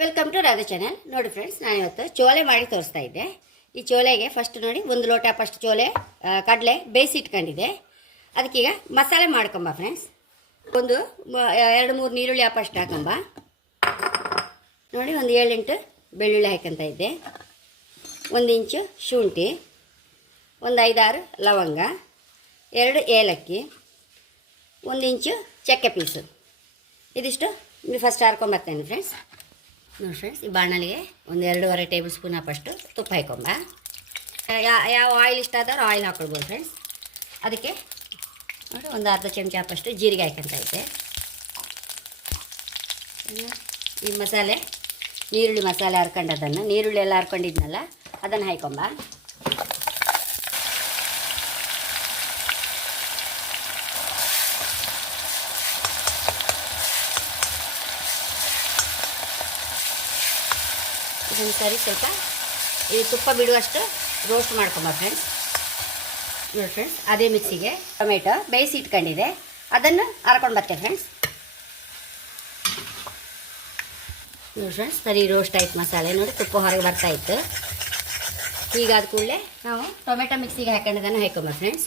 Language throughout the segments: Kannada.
ವೆಲ್ಕಮ್ ಟು ರಾಧಾ ಚಾನಲ್ ನೋಡಿ ಫ್ರೆಂಡ್ಸ್ ನಾನು ಇವತ್ತು ಚೋಲೆ ಮಾಡಿ ತೋರಿಸ್ತಾ ಇದ್ದೆ. ಈ ಚೋಲೆಗೆ ಫಸ್ಟ್ ನೋಡಿ, ಒಂದು ಲೋಟ ಫಸ್ಟ್ ಚೋಲೆ ಕಡಲೆ ಬೇಯಿಸಿ ಇಟ್ಕೊಂಡಿದ್ದೆ. ಅದಕ್ಕೀಗ ಮಸಾಲೆ ಮಾಡ್ಕೊಂಬ ಫ್ರೆಂಡ್ಸ್ ಒಂದು ಎರಡು, ಮೂರು ನೀರುಳ್ಳಿ ಫಸ್ಟ್ ಹಾಕೊಂಬ. ನೋಡಿ, ಒಂದು ಏಳೆಂಟು ಬೆಳ್ಳುಳ್ಳಿ ಹಾಕಂತ ಇದ್ದೆ. ಒಂದು ಇಂಚು ಶುಂಠಿ, ಒಂದು ಐದಾರು ಲವಂಗ, ಎರಡು ಏಲಕ್ಕಿ, ಒಂದು ಇಂಚು ಚಕ್ಕೆ ಪೀಸು. ಇದಿಷ್ಟು ಫಸ್ಟ್ ಹಾರ್ಕೊಂಬರ್ತೇನೆ ಫ್ರೆಂಡ್ಸ್ ನೋಡಿ ಫ್ರೆಂಡ್ಸ್ ಈ ಬಾಣಲಿಗೆ ಒಂದು ಎರಡೂವರೆ ಟೇಬಲ್ ಸ್ಪೂನ್ ಫಸ್ಟು ತುಪ್ಪ ಹಾಕೊಂಬ. ಯಾವ ಆಯಿಲ್ ಇಷ್ಟ ಆದ್ರೆ ಆಯಿಲ್ ಹಾಕೊಳ್ಬೋದು ಫ್ರೆಂಡ್ಸ್ ಅದಕ್ಕೆ ನೋಡಿ ಒಂದು ಅರ್ಧ ಚಮಚ ಫಸ್ಟು ಜೀರಿಗೆ ಹಾಕೊಂತ ಐತೆ ಇನ್ನು ಈ ಮಸಾಲೆ ನೀರುಳ್ಳಿ ಮಸಾಲೆ ಹರ್ಕೊಂಡದನ್ನು ನೀರುಳ್ಳಿ ಎಲ್ಲ ಹರ್ಕೊಂಡಿದ್ನಲ್ಲ ಅದನ್ನು ಹಾಕೊಂಬ. ಸರಿ ಸ್ವಲ್ಪ ಈ ತುಪ್ಪ ಬಿಡುವಷ್ಟು ರೋಸ್ಟ್ ಮಾಡ್ಕೊಂಬ ಫ್ರೆಂಡ್ಸ್ ನೋಡಿ ಫ್ರೆಂಡ್ಸ್ ಅದೇ ಮಿಕ್ಸಿಗೆ ಟೊಮೆಟೊ ಬೇಯಿಸಿ ಇಟ್ಕೊಂಡಿದೆ. ಅದನ್ನು ಹರ್ಕೊಂಡು ಬರ್ತೇವೆ ಫ್ರೆಂಡ್ಸ್ ನೋಡಿ ಫ್ರೆಂಡ್ಸ್ ಸರಿ ರೋಸ್ಟ್ ಆಯ್ತು ಮಸಾಲೆ ನೋಡಿ ತುಪ್ಪ ಹೊರಗೆ ಬರ್ತಾ ಇತ್ತು. ಹೀಗಾದ ಕೂಡಲೇ ನಾವು ಟೊಮೆಟೊ ಮಿಕ್ಸಿಗೆ ಹಾಕೊಂಡಿದ್ದನ್ನು ಹಾಕೊಂಬ ಫ್ರೆಂಡ್ಸ್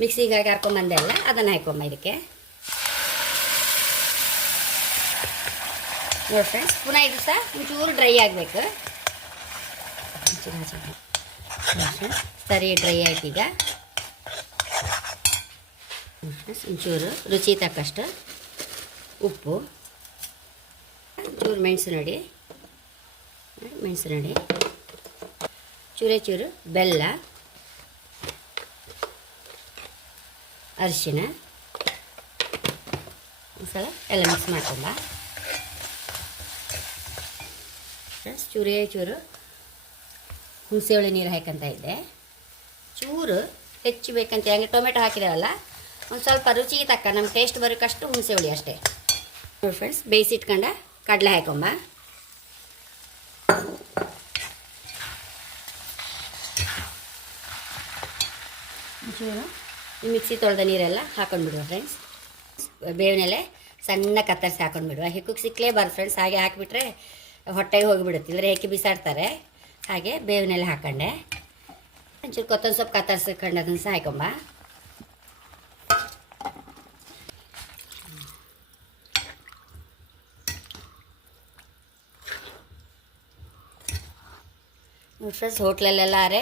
ಮಿಕ್ಸಿಗೆ ಹಾಕಿ ಹರ್ಕೊಂಬಂದೆ ಅಲ್ಲ, ಅದನ್ನು ಹಾಕೊಂಬ ಇದಕ್ಕೆ. ನೋಡಿ ಫ್ರೆಂಡ್ಸ್ ಪುನಃ ಇದು ಸಹ ಒಂಚೂರು ಡ್ರೈ ಆಗಬೇಕು. ಸರಿ ಡ್ರೈ ಆಯ್ತು ಈಗ. ನೋಡಿ ಫ್ರೆಂಡ್ಸ್ ಒಂಚೂರು ರುಚಿ ತಕ್ಕಷ್ಟು ಉಪ್ಪು. ಚೂರು ಮೆಣಸು ನೋಡಿ. ಮೆಣಸು ನೋಡಿ. ಚೂರೇ ಚೂರು ಬೆಲ್ಲ. ಅರಿಶಿನ ಒಂದ್ಸಲ ಎಲ್ಲ ಮಿಕ್ಸ್ ಮಾಡ್ಕೊಂಬ ಫ್ರೆಂಡ್ಸ್ ಚೂರೇ ಚೂರು ಹುಣಸೆಹುಳಿ ನೀರು ಹಾಕಂತ ಇದ್ದೆ. ಚೂರು ಹೆಚ್ಚು ಬೇಕಂತ ಹಂಗೆ ಟೊಮೆಟೊ ಹಾಕಿದಾವಲ್ಲ ಒಂದು ಸ್ವಲ್ಪ ರುಚಿಗೆ ತಕ್ಕ ನಮ್ಮ ಟೇಸ್ಟ್ ಬರೋಕ್ಕಷ್ಟು ಹುಣಸೆಹುಳಿ ಅಷ್ಟೇ. ನೋಡಿ ಫ್ರೆಂಡ್ಸ್ ಬೇಯಿಸಿಟ್ಕೊಂಡ ಕಡಲೆ ಹಾಕೊಂಬ. ಚೂರು ಈ ಮಿಕ್ಸಿ ತೊಳೆದ ನೀರೆಲ್ಲ ಹಾಕೊಂಡ್ಬಿಡುವ ಫ್ರೆಂಡ್ಸ್ ಬೇವಿನೆಲೆ ಸಣ್ಣ ಕತ್ತರಿಸಿ ಹಾಕೊಂಡ್ಬಿಡುವ. ಹಿಕ್ಕಕ್ಕೆ ಸಿಕ್ಕಲೇಬಾರ್ದು ಫ್ರೆಂಡ್ಸ್ ಹಾಗೆ ಹಾಕಿಬಿಟ್ರೆ ಹೊಟ್ಟೆಗೆ ಹೋಗಿಬಿಡುತ್ತೆ. ಇಲ್ಲದ್ರೆ ಹೇಗೆ ಬಿಸಾಡ್ತಾರೆ. ಹಾಗೆ ಬೇವಿನಲ್ಲಿ ಹಾಕೊಂಡೆ. ಒಂಚೂರು ಕೊತ್ತೊಂದು ಸೊಪ್ಪು ಕತ್ತರಿಸ್ಕೊಂಡು ಅದನ್ನು ಸಹ ಹಾಕೊಂಬ ಫ್ರೆಂಡ್ಸ್, ಹೋಟ್ಲಲ್ಲೆಲ್ಲ ಅರೆ,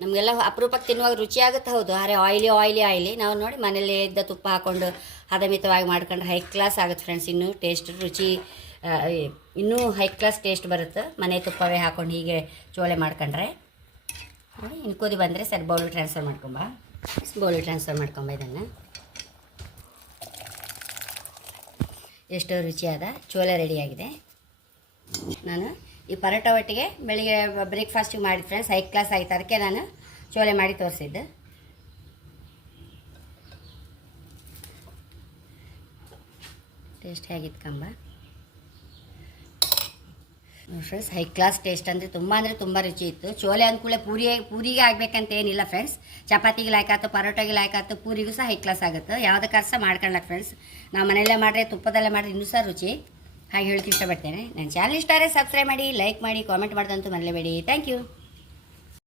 ನಮಗೆಲ್ಲ ಅಪರೂಪಕ್ಕೆ ತಿನ್ನುವಾಗ ರುಚಿ ಆಗುತ್ತೆ ಹೌದು, ಅರೆ ಆಯಿಲಿ ಆಯಿಲಿ ಆಯಿಲಿ ನಾವು ನೋಡಿ ಮನೇಲಿ ಇದ್ದ ತುಪ್ಪ ಹಾಕ್ಕೊಂಡು ಹದಮಿತವಾಗಿ ಮಾಡ್ಕೊಂಡ್ರೆ ಹೈ ಕ್ಲಾಸ್ ಆಗುತ್ತೆ. ಫ್ರೆಂಡ್ಸ್, ಇನ್ನೂ ಟೇಸ್ಟ್ ರುಚಿ ಇನ್ನೂ ಹೈ ಕ್ಲಾಸ್ ಟೇಸ್ಟ್ ಬರುತ್ತೆ. ಮನೆ ತುಪ್ಪವೇ ಹಾಕೊಂಡು ಹೀಗೆ ಚೋಳೆ ಮಾಡ್ಕೊಂಡ್ರೆ. ಇನ್ನು ಕುದಿ ಬಂದರೆ ಸರಿ ಬೌಲ್ ಟ್ರಾನ್ಸ್ಫರ್ ಮಾಡ್ಕೊಂಬ ಬೌಲ್ ಟ್ರಾನ್ಸ್ಫರ್ ಮಾಡ್ಕೊಂಬ ಇದನ್ನು. ಎಷ್ಟೋ ರುಚಿಯಾದ ಚೋಲೆ ರೆಡಿಯಾಗಿದೆ ನಾನು ಈ ಪರೋಟ ಒಟ್ಟಿಗೆ ಬೆಳಿಗ್ಗೆ ಬ್ರೇಕ್ಫಾಸ್ಟಿಗೆ ಮಾಡಿದ ಫ್ರೆಂಡ್ಸ್ ಹೈ ಕ್ಲಾಸ್ ಆಯಿತು. ಅದಕ್ಕೆ ನಾನು ಚೋಲೆ ಮಾಡಿ ತೋರಿಸಿದ್ದು. ಟೇಸ್ಟ್ ಹೇಗಿತ್ತು ಕಂಬ? ಫ್ರೆಂಡ್ಸ್ ಹೈ ಕ್ಲಾಸ್ ಟೇಸ್ಟ್ ಅಂದರೆ ತುಂಬ ಅಂದರೆ ತುಂಬ ರುಚಿ ಇತ್ತು. ಚೋಲೆ ಅಂದ್ಕೂಳೆ ಪೂರಿ, ಪೂರಿಗೆ ಆಗಬೇಕಂತ ಏನಿಲ್ಲ ಫ್ರೆಂಡ್ಸ್ ಚಪಾತಿಗೆ ಲಾಯ್ಕಾತು ಪರೋಟಾಗೆ ಲಾಯ್ಕಾತು ಪೂರಿಗೂ ಸಹ ಹೈ ಕ್ಲಾಸ್ ಆಗುತ್ತೆ. ಯಾವುದಕ್ಕೆ ಸಹ ಮಾಡ್ಕೊಳ್ಳಕ್ಕೆ ಫ್ರೆಂಡ್ಸ್ ನಾವು ಮನೆಯಲ್ಲೇ ಮಾಡಿದ್ರೆ ತುಪ್ಪದಲ್ಲೇ ಮಾಡಿದ್ರೆ ಇನ್ನೂ ಸಹ ರುಚಿ. ಹಾಗೆ ಹೇಳಕ್ಕೆ ಇಷ್ಟಪಡ್ತೇನೆ. ನನ್ನ ಚಾನಲ್ ಇಷ್ಟ ಆದರೆ ಸಬ್ಸ್ಕ್ರೈಬ್ ಮಾಡಿ ಲೈಕ್ ಮಾಡಿ ಕಾಮೆಂಟ್ ಮಾಡ್ದಂತೂ ಮರಲೇಬೇಡಿ. Thank you